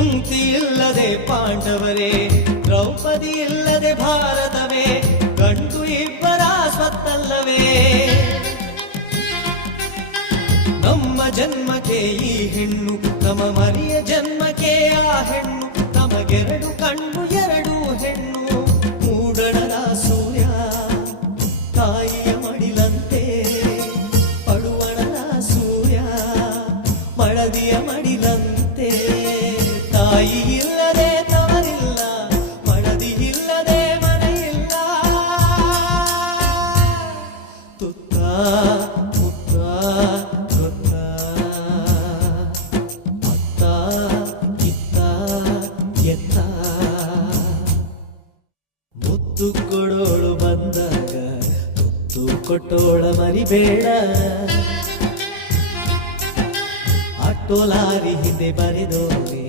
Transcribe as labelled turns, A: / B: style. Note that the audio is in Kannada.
A: ಕುಂತಿ ಇಲ್ಲದೆ ಪಾಂಡವರೇ ದ್ರೌಪದಿ ಇಲ್ಲದೆ ಭಾರತವೇ, ಗಂಡು ಇಬ್ಬರ ಸ್ವತ್ತಲ್ಲವೇ. ನಮ್ಮ ಜನ್ಮಕ್ಕೆ ಈ ಹೆಣ್ಣು, ನಮ್ಮ ಮರಿಯ ಜನ್ಮಕ್ಕೆ ಆ ಹೆಣ್ಣು ನಮಗೆರಡು ಕಣ್ಣು, ಎರಡು ಹೆಣ್ಣು. ಮೂಡಣದ ಸೂರ್ಯ, ತಾಯಿಯ ಮಡಿಲಂತೆ. ಪಡುವಣದ ಸೂರ್ಯ ಮಳದಿಯ ಮಡಿಲಂತೆ. ತಾಯಿ ಇಲ್ಲದೆ ತವರಿಲ್ಲ ಮಡದಿ ಇಲ್ಲದೆ ಮನೆಯಿಲ್ಲ. ತುತ್ತ, ಮುತ್ತ ಗೊತ್ತ ಅತ್ತ, ಇತ್ತ, ಎತ್ತ. ಮುತ್ತು ಕೊಡೋಳು ಬಂದಾಗ, ತುತ್ತು ಕೊಟ್ಟೋಳ ಮರಿಬೇಡ ಲಾರಿ ಹಿಂದೆ ಬರೆದೋಳ